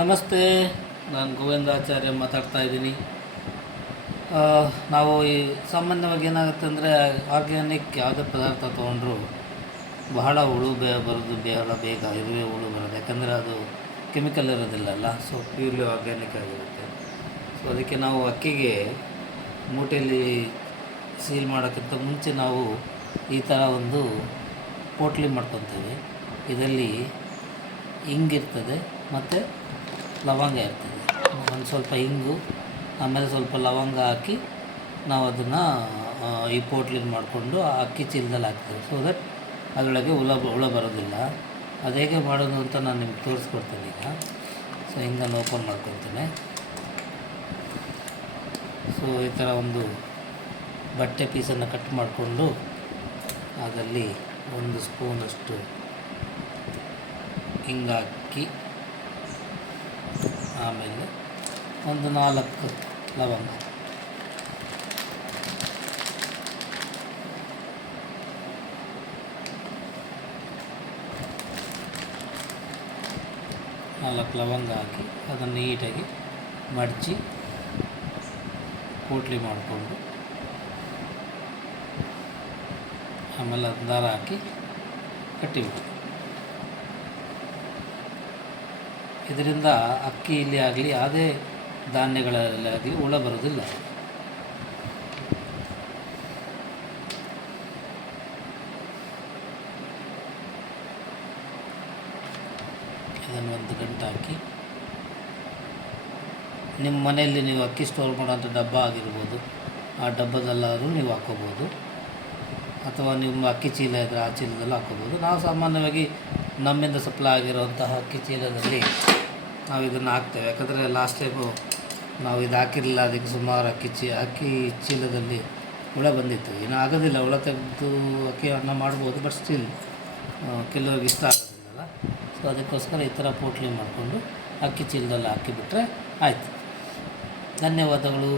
ನಮಸ್ತೆ, ನಾನು ಗೋವಿಂದಾಚಾರ್ಯ ಮಾತಾಡ್ತಾ ಇದ್ದೀನಿ. ನಾವು ಸಾಮಾನ್ಯವಾಗಿ ಏನಾಗುತ್ತೆ ಅಂದರೆ, ಆರ್ಗ್ಯಾನಿಕ್ ಯಾವುದೇ ಪದಾರ್ಥ ತೊಗೊಂಡ್ರೂ ಬಹಳ ಹುಳು ಬರೋದು ಬಹಳ ಬೇಗ ಇರುವೆ ಹುಳು ಬರೋದು. ಯಾಕಂದರೆ ಅದು ಕೆಮಿಕಲ್ ಇರೋದಿಲ್ಲಲ್ಲ, ಸೊ ಪ್ಯೂರ್ಲಿ ಆರ್ಗ್ಯಾನಿಕ್ ಆಗಿರುತ್ತೆ. ಸೊ ಅದಕ್ಕೆ ನಾವು ಅಕ್ಕಿಗೆ ಮೂಟೆಯಲ್ಲಿ ಸೀಲ್ ಮಾಡೋಕ್ಕಿಂತ ಮುಂಚೆ ನಾವು ಈ ಥರ ಒಂದು ಪೋಟ್ಲಿ ಮಾಡ್ಕೊತೀವಿ. ಇದರಲ್ಲಿ ಹಿಂಗಿರ್ತದೆ ಮತ್ತು ಲವಂಗ ಇರ್ತದೆ. ಒಂದು ಸ್ವಲ್ಪ ಹಿಂಗು, ಆಮೇಲೆ ಸ್ವಲ್ಪ ಲವಂಗ ಹಾಕಿ ನಾವು ಅದನ್ನು ಈ ಪೋಟ್ಲಿನ ಮಾಡಿಕೊಂಡು ಆ ಅಕ್ಕಿ ಚೀಲದಲ್ಲಿ ಹಾಕ್ತೇವೆ. ಸೊ ದಟ್ ಅದರೊಳಗೆ ಹುಳ ಬರೋದಿಲ್ಲ. ಅದು ಹೇಗೆ ಮಾಡೋದು ಅಂತ ನಾನು ನಿಮ್ಗೆ ತೋರಿಸ್ಕೊಡ್ತೀನಿ ಈಗ. ಸೊ ಹಿಂಗೆ ನಾನು ಓಪನ್ ಮಾಡ್ಕೊತೀನಿ. ಸೊ ಈ ಥರ ಒಂದು ಬಟ್ಟೆ ಪೀಸನ್ನು ಕಟ್ ಮಾಡಿಕೊಂಡು ಅದರಲ್ಲಿ 1 ಸ್ಪೂನಷ್ಟು ಹಿಂಗಾಕಿ, ಆಮೇಲೆ ಒಂದು 4 ಲವಂಗ, ಹಾಕಿ ಅದನ್ನು ನೀಟಾಗಿ ಮಡಚಿ ಪೋಟ್ಲಿ ಮಾಡಿಕೊಂಡು, ಆಮೇಲೆ ಅದು ದಾರ ಹಾಕಿ ಕಟ್ಟಿಬಿಟ್ಟು. ಇದರಿಂದ ಅಕ್ಕಿಯಲ್ಲಿ ಆಗಲಿ ಯಾವುದೇ ಧಾನ್ಯಗಳಲ್ಲಿ ಆಗಲಿ ಹುಳ ಬರೋದಿಲ್ಲ. ಇದನ್ನು 1 ಗಂಟೆ ಹಾಕಿ, ನಿಮ್ಮ ಮನೆಯಲ್ಲಿ ನೀವು ಅಕ್ಕಿ ಸ್ಟೋರ್ ಮಾಡೋಂಥ ಡಬ್ಬ ಆಗಿರ್ಬೋದು, ಆ ಡಬ್ಬದಲ್ಲಾದರೂ ನೀವು ಹಾಕ್ಕೋಬೋದು, ಅಥವಾ ನಿಮ್ಮ ಅಕ್ಕಿ ಚೀಲ ಇದ್ದರೆ ಆ ಚೀಲದಲ್ಲಿ ಹಾಕ್ಕೋಬೋದು. ನಾವು ಸಾಮಾನ್ಯವಾಗಿ ನಮ್ಮಿಂದ ಸಪ್ಲೈ ಆಗಿರುವಂತಹ ಅಕ್ಕಿ ಚೀಲದಲ್ಲಿ ನಾವು ಇದನ್ನು ಹಾಕ್ತೇವೆ. ಯಾಕಂದರೆ ಲಾಸ್ಟ್ ಟೈಮು ನಾವು ಇದು ಹಾಕಿರಲಿಲ್ಲ, ಅದಕ್ಕೆ ಸುಮಾರು ಅಕ್ಕಿ ಚೀಲದಲ್ಲಿ ಹುಳ ಬಂದಿತ್ತು. ಏನೂ ಆಗೋದಿಲ್ಲ, ಹುಳ ತೆಗೆದು ಅಕ್ಕಿ ಅನ್ನ ಮಾಡ್ಬೋದು, ಬಟ್ ಸ್ಟಿಲ್ ಕೆಲವ್ರಿಗೆ ಇಷ್ಟ ಆಗೋದಿಲ್ಲಲ್ಲ. ಸೊ ಅದಕ್ಕೋಸ್ಕರ ಈ ಥರ ಪೋಟ್ಲಿ ಮಾಡಿಕೊಂಡು ಅಕ್ಕಿ ಚೀಲದಲ್ಲಿ ಹಾಕಿಬಿಟ್ರೆ ಆಯಿತು. ಧನ್ಯವಾದಗಳು.